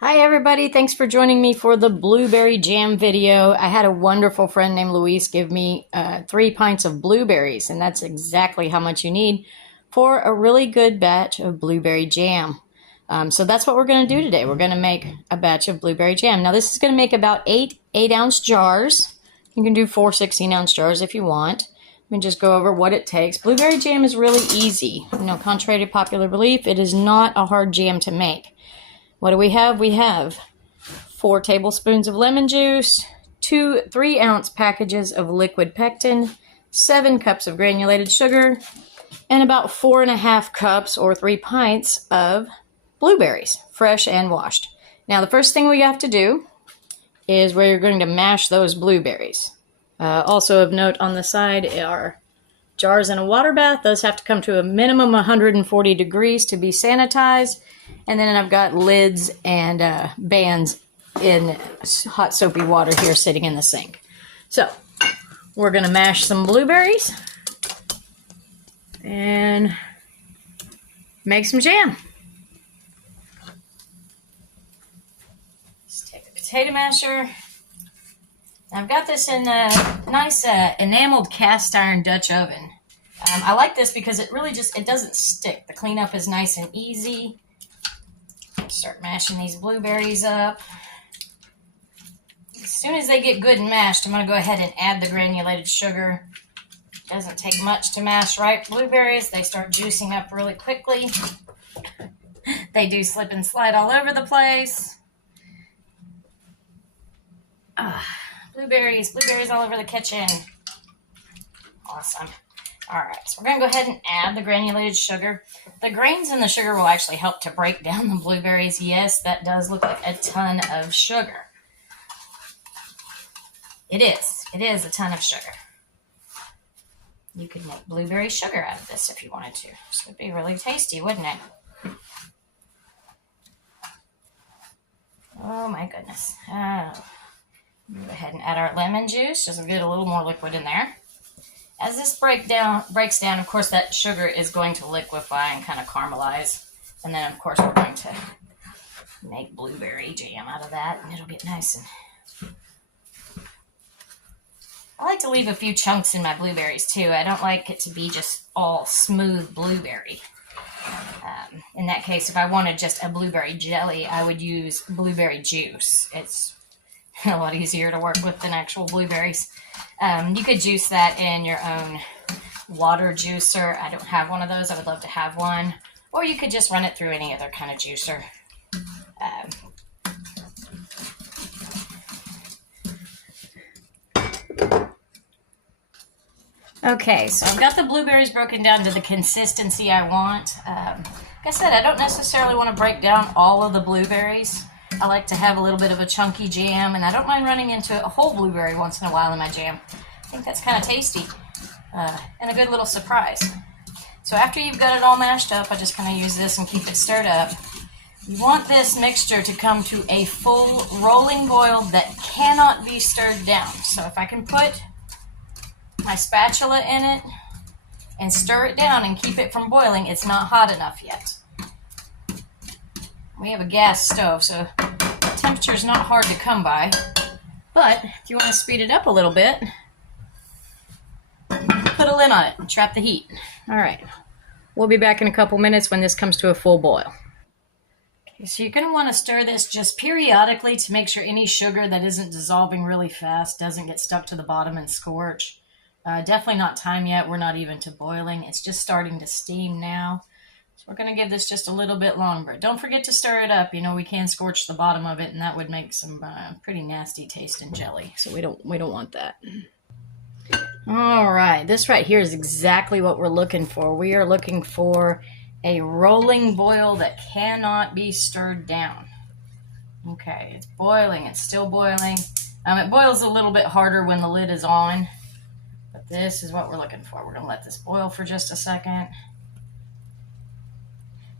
Hi everybody, thanks for joining me for the blueberry jam video. I had a wonderful friend named Louise give me 3 pints of blueberries, and that's exactly how much you need for a really good batch of blueberry jam. So that's what we're going to do today. We're going to make a batch of blueberry jam. Now this is going to make about 8-ounce jars. You can do 4 16-ounce jars if you want. Let me just go over what it takes. Blueberry jam is really easy. Contrary to popular belief, it is not a hard jam to make. What do we have? We have 4 tablespoons of lemon juice, 2 3-ounce packages of liquid pectin, 7 cups of granulated sugar, and about 4.5 cups or 3 pints of blueberries, fresh and washed. Now, the first thing we have to do is we're going to mash those blueberries. Also of note on the side are jars in a water bath. Those have to come to a minimum 140 degrees to be sanitized. And then I've got lids and bands in hot soapy water here sitting in the sink. So we're going to mash some blueberries and make some jam. Just take the potato masher. I've got this in a nice enameled cast iron Dutch oven. I like this because it really it doesn't stick. The cleanup is nice and easy. Start mashing these blueberries up. As soon as they get good and mashed, I'm going to go ahead and add the granulated sugar. It doesn't take much to mash ripe blueberries. They start juicing up really quickly. They do slip and slide all over the place. Blueberries all over the kitchen. Awesome. All right, so we're going to go ahead and add the granulated sugar. The grains in the sugar will actually help to break down the blueberries. Yes, that does look like a ton of sugar. It is a ton of sugar. You could make blueberry sugar out of this if you wanted to. This would be really tasty, wouldn't it? Oh my goodness. Go ahead and add our lemon juice, just to get a little more liquid in there. As this breaks down, of course, that sugar is going to liquefy and kind of caramelize. And then, of course, we're going to make blueberry jam out of that, and it'll get nice. And I like to leave a few chunks in my blueberries, too. I don't like it to be just all smooth blueberry. In that case, if I wanted just a blueberry jelly, I would use blueberry juice. It's a lot easier to work with than actual blueberries. You could juice that in your own water juicer. I don't have one of those. I would love to have one. Or you could just run it through any other kind of juicer. Okay, so I've got the blueberries broken down to the consistency I want. Like I said, I don't necessarily want to break down all of the blueberries. I like to have a little bit of a chunky jam, and I don't mind running into a whole blueberry once in a while in my jam. I think that's kind of tasty and a good little surprise. So after you've got it all mashed up, I just kind of use this and keep it stirred up. You want this mixture to come to a full rolling boil that cannot be stirred down. So if I can put my spatula in it and stir it down and keep it from boiling, it's not hot enough yet. We have a gas stove, so the temperature is not hard to come by. But if you want to speed it up a little bit, put a lid on it and trap the heat. All right. We'll be back in a couple minutes when this comes to a full boil. Okay, so you're going to want to stir this just periodically to make sure any sugar that isn't dissolving really fast doesn't get stuck to the bottom and scorch. Definitely not time yet. We're not even to boiling. It's just starting to steam now. We're going to give this just a little bit longer. Don't forget to stir it up. We can scorch the bottom of it, and that would make some pretty nasty tasting jelly. So we don't want that. All right, this right here is exactly what we're looking for. We are looking for a rolling boil that cannot be stirred down. Okay, it's boiling. It's still boiling. It boils a little bit harder when the lid is on, but this is what we're looking for. We're going to let this boil for just a second.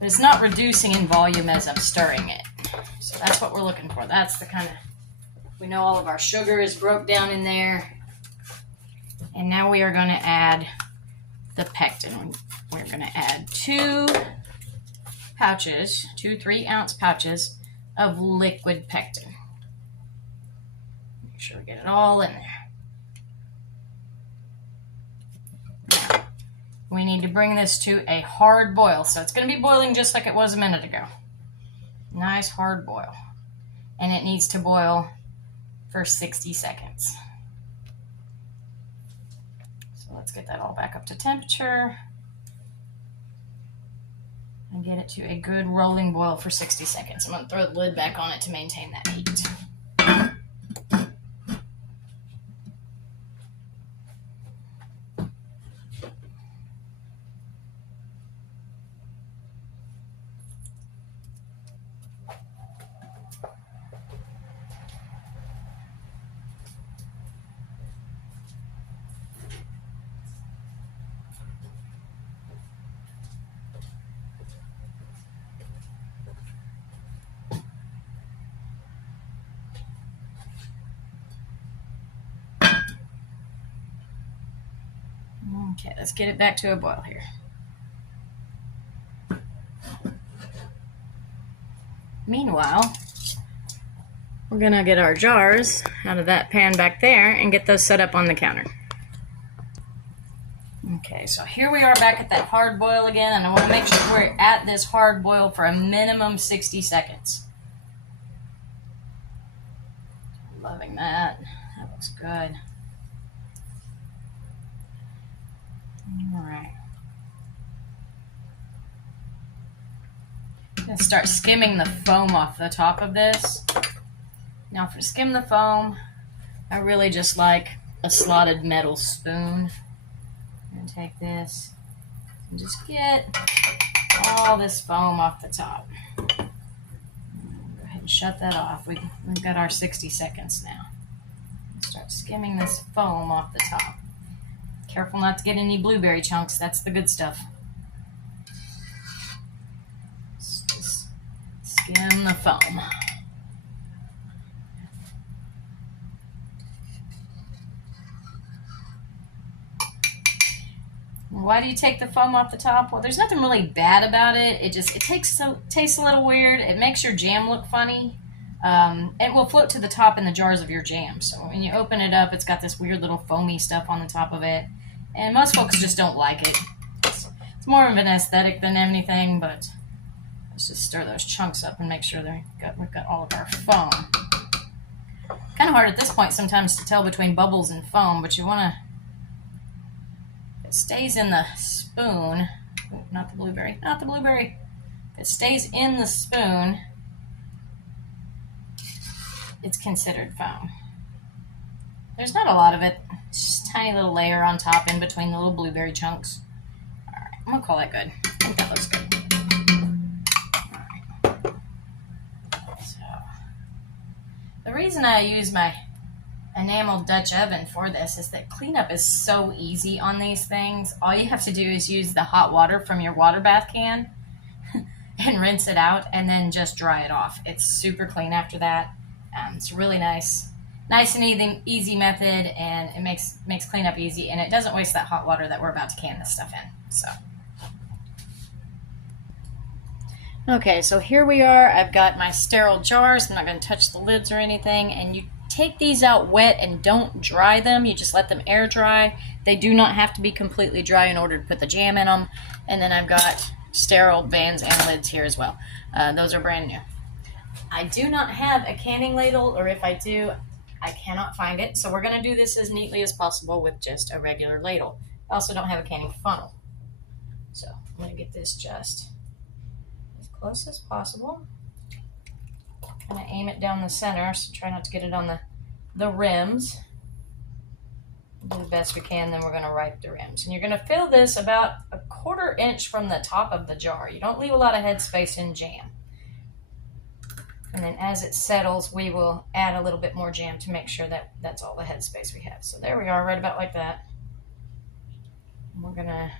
But it's not reducing in volume as I'm stirring it. So that's what we're looking for. That's the kind of, we know all of our sugar is broke down in there. And now we are going to add the pectin. We're going to add 2 pouches, 2 3-ounce pouches of liquid pectin. Make sure we get it all in there. Now, we need to bring this to a hard boil. So it's going to be boiling just like it was a minute ago. Nice hard boil. And it needs to boil for 60 seconds. So let's get that all back up to temperature and get it to a good rolling boil for 60 seconds. I'm going to throw the lid back on it to maintain that heat. Okay, let's get it back to a boil here. Meanwhile, we're gonna get our jars out of that pan back there and get those set up on the counter. Okay, so here we are back at that hard boil again, and I want to make sure we're at this hard boil for a minimum 60 seconds. Loving that. That looks good. All right. I'm going to start skimming the foam off the top of this. Now for skim the foam, I really just like a slotted metal spoon. I'm going to take this and just get all this foam off the top. Go ahead and shut that off. We've got our 60 seconds now. Start skimming this foam off the top. Careful not to get any blueberry chunks. That's the good stuff. Just skim the foam. Why do you take the foam off the top? Well, there's nothing really bad about it. It tastes a little weird. It makes your jam look funny. It will float to the top in the jars of your jam. So when you open it up, it's got this weird little foamy stuff on the top of it. And most folks just don't like it. It's more of an aesthetic than anything, but let's just stir those chunks up and make sure we've got all of our foam. Kind of hard at this point sometimes to tell between bubbles and foam, but you want to... It stays in the spoon. Not the blueberry. If it stays in the spoon, it's considered foam. There's not a lot of it. It's just a tiny little layer on top in between the little blueberry chunks. All right, I'm gonna call that good. I think that looks good. All right. So the reason I use my enamel Dutch oven for this is that cleanup is so easy on these things. All you have to do is use the hot water from your water bath can and rinse it out and then just dry it off. It's super clean after that. It's really nice and easy method, and it makes cleanup easy, and it doesn't waste that hot water that we're about to can this stuff in. So okay, so here we are. I've got my sterile jars. I'm not going to touch the lids or anything, and you take these out wet and don't dry them. You just let them air dry. They do not have to be completely dry in order to put the jam in them. And then I've got sterile vans and lids here as well. Those are brand new. I do not have a canning ladle, or if I do, I cannot find it. So we're going to do this as neatly as possible with just a regular ladle. I also don't have a canning funnel. So I'm going to get this just as close as possible. Kind of aim it down the center, so try not to get it on the rims. Do the best we can, then we're going to ripe the rims. And you're going to fill this about a 1/4 inch from the top of the jar. You don't leave a lot of headspace in jam. And then as it settles, we will add a little bit more jam to make sure that that's all the headspace we have. So there we are, right about like that. And we're going to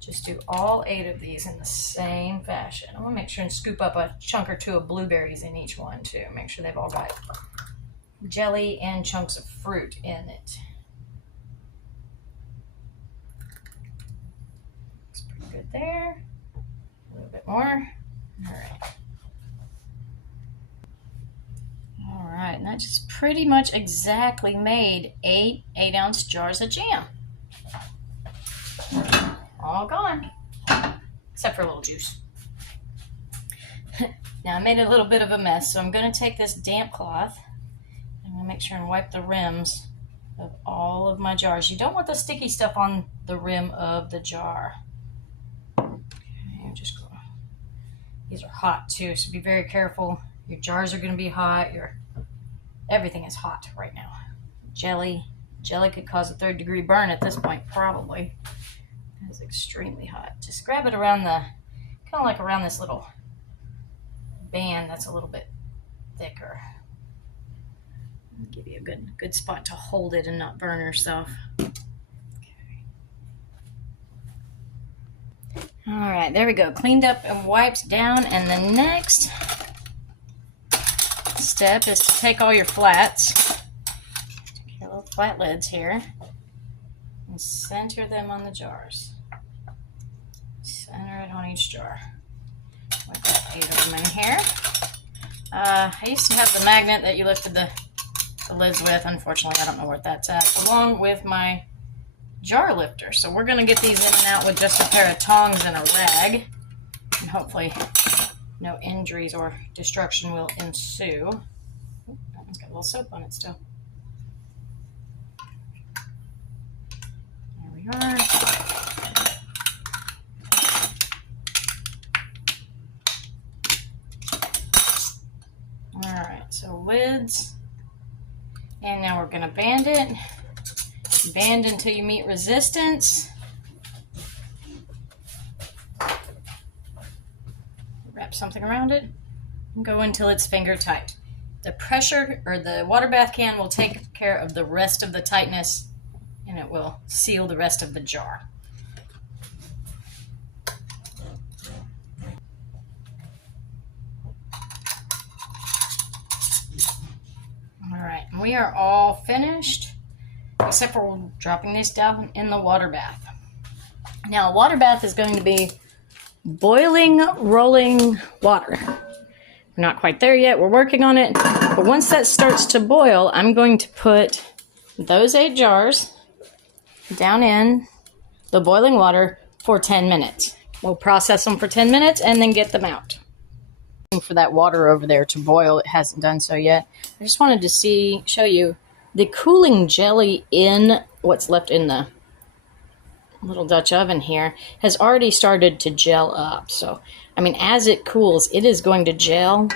just do all 8 of these in the same fashion. I'm going to make sure and scoop up a chunk or 2 of blueberries in each one too. Make sure they've all got jelly and chunks of fruit in it. Looks pretty good there. A little bit more. All right. and that just pretty much exactly made 8-ounce jars of jam. All gone, except for a little juice. Now I made a little bit of a mess, so I'm going to take this damp cloth. I'm going to make sure and wipe the rims of all of my jars. You don't want the sticky stuff on the rim of the jar. Okay, just go. These are hot too, so be very careful. Your jars are going to be hot. Everything is hot right now. Jelly could cause a 3rd-degree burn at this point, probably. It's extremely hot. Just grab it around kind of like around this little band that's a little bit thicker. Give you a good spot to hold it and not burn yourself. Okay. All right, there we go. Cleaned up and wiped down, and the next step is to take all your flats, take your little flat lids here, and center them on the jars. Center it on each jar. We've got 8 of them in here. I used to have the magnet that you lifted the lids with. Unfortunately, I don't know where that's at, along with my jar lifter. So we're going to get these in and out with just a pair of tongs and a rag, and hopefully no injuries or destruction will ensue. Oh, that one's got a little soap on it still. There we are. Alright, so lids. And now we're going to band it. Band until you meet resistance. Wrap something around it and go until it's finger tight. The pressure or the water bath can will take care of the rest of the tightness, and it will seal the rest of the jar. All right, we are all finished, except for dropping these down in the water bath. Now, a water bath is going to be boiling, rolling water. We're not quite there yet. We're working on it. But once that starts to boil, I'm going to put those 8 jars down in the boiling water for 10 minutes. We'll process them for 10 minutes and then get them out. For that water over there to boil, it hasn't done so yet. I just wanted to show you the cooling jelly in what's left in the little Dutch oven here has already started to gel up. So, I mean, as it cools, it is going to gel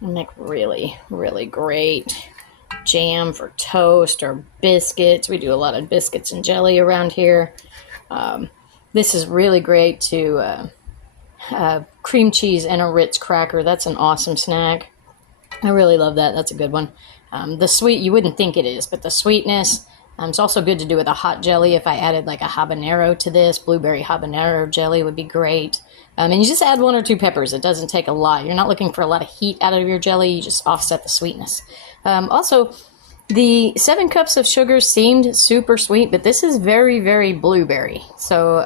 and make really, really great jam for toast or biscuits. We do a lot of biscuits and jelly around here. This is really great to cream cheese and a Ritz cracker. That's an awesome snack. I really love that. That's a good one. The sweet, you wouldn't think it is, but the sweetness, it's also good to do with a hot jelly. If I added like a habanero to this, blueberry habanero jelly would be great. And you just add 1 or 2 peppers. It doesn't take a lot. You're not looking for a lot of heat out of your jelly. You just offset the sweetness. Also, the 7 cups of sugar seemed super sweet, but this is very, very blueberry. So,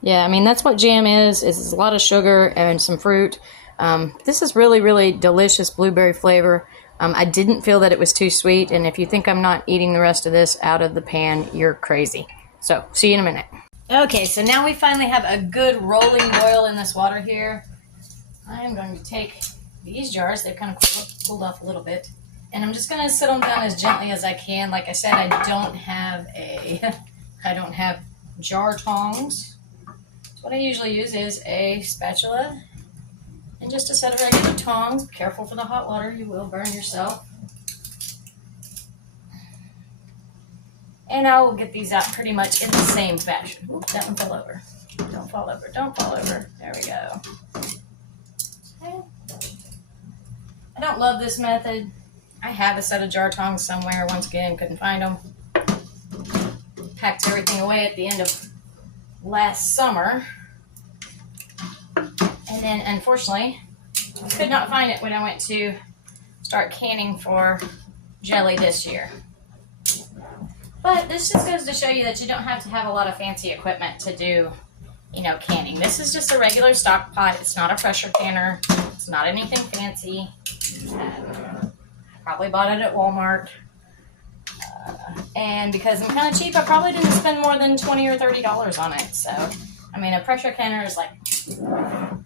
yeah, I mean, that's what jam is a lot of sugar and some fruit. This is really, really delicious blueberry flavor. I didn't feel that it was too sweet, and if you think I'm not eating the rest of this out of the pan, you're crazy. So, see you in a minute. Okay, so now we finally have a good rolling boil in this water here. I am going to take these jars. They've kind of cooled off a little bit, and I'm just going to sit them down as gently as I can. Like I said, I don't have jar tongs. So what I usually use is a spatula and just a set of regular tongs. Be careful for the hot water, you will burn yourself. And I will get these out pretty much in the same fashion. Oop, that one fell over. Don't fall over, don't fall over. There we go. Okay. I don't love this method. I have a set of jar tongs somewhere. Once again, couldn't find them. Packed everything away at the end of last summer. And then, unfortunately, I could not find it when I went to start canning for jelly this year. But this just goes to show you that you don't have to have a lot of fancy equipment to do, canning. This is just a regular stock pot. It's not a pressure canner. It's not anything fancy. Probably bought it at Walmart. And because I'm kind of cheap, I probably didn't spend more than $20 or $30 on it. So, I mean, a pressure canner is like,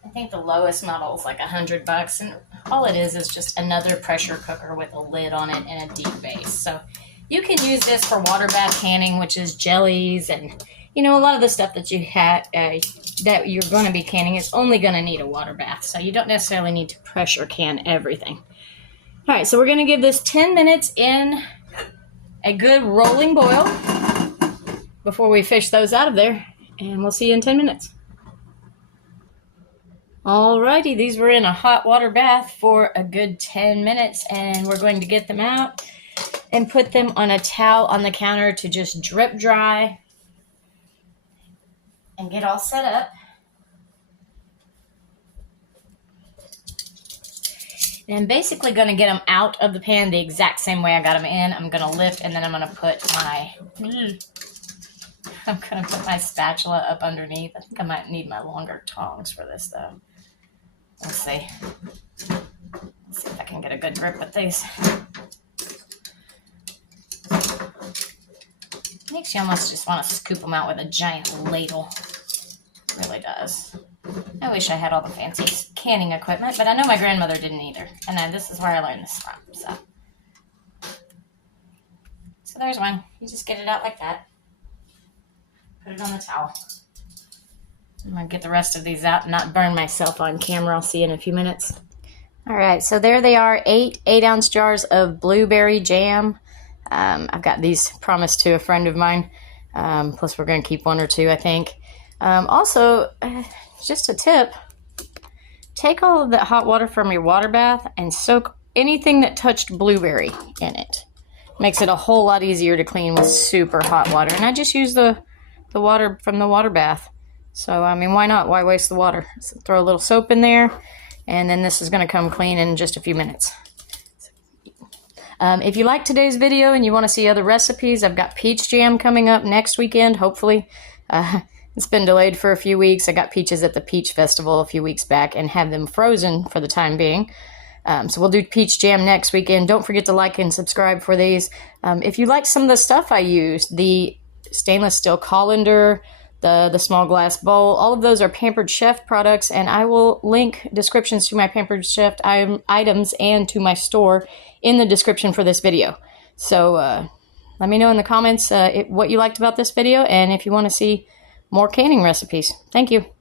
I think the lowest model is like $100, and all it is just another pressure cooker with a lid on it and a deep base. So you can use this for water bath canning, which is jellies and, you know, a lot of the stuff that you had that you're going to be canning is only going to need a water bath. So you don't necessarily need to pressure can everything. All right, so we're going to give this 10 minutes in a good rolling boil before we fish those out of there, and we'll see you in 10 minutes. Alrighty, these were in a hot water bath for a good 10 minutes, and we're going to get them out and put them on a towel on the counter to just drip dry and get all set up. And I'm basically going to get them out of the pan the exact same way I got them in. I'm going to lift, and then I'm going to put my spatula up underneath. I think I might need my longer tongs for this, though. Let's see. Let's see if I can get a good grip with these. Makes you almost just want to scoop them out with a giant ladle. It really does. I wish I had all the fancy canning equipment, but I know my grandmother didn't either. And then this is where I learned this from. So there's one. You just get it out like that. Put it on the towel. I'm going to get the rest of these out and not burn myself on camera. I'll see you in a few minutes. All right, so there they are, 8-ounce jars of blueberry jam. I've got these promised to a friend of mine. Plus we're going to keep one or two, I think. Also, just a tip, take all of that hot water from your water bath and soak anything that touched blueberry in it. Makes it a whole lot easier to clean with super hot water. And I just use the water from the water bath. So, I mean, why not? Why waste the water? So throw a little soap in there, and then this is going to come clean in just a few minutes. If you like today's video and you want to see other recipes, I've got peach jam coming up next weekend, hopefully. It's been delayed for a few weeks. I got peaches at the Peach Festival a few weeks back and have them frozen for the time being. So we'll do peach jam next weekend. Don't forget to like and subscribe for these. If you like some of the stuff I used, the stainless steel colander, the small glass bowl, all of those are Pampered Chef products, and I will link descriptions to my Pampered Chef items and to my store in the description for this video. So let me know in the comments what you liked about this video and if you want to see more canning recipes. Thank you.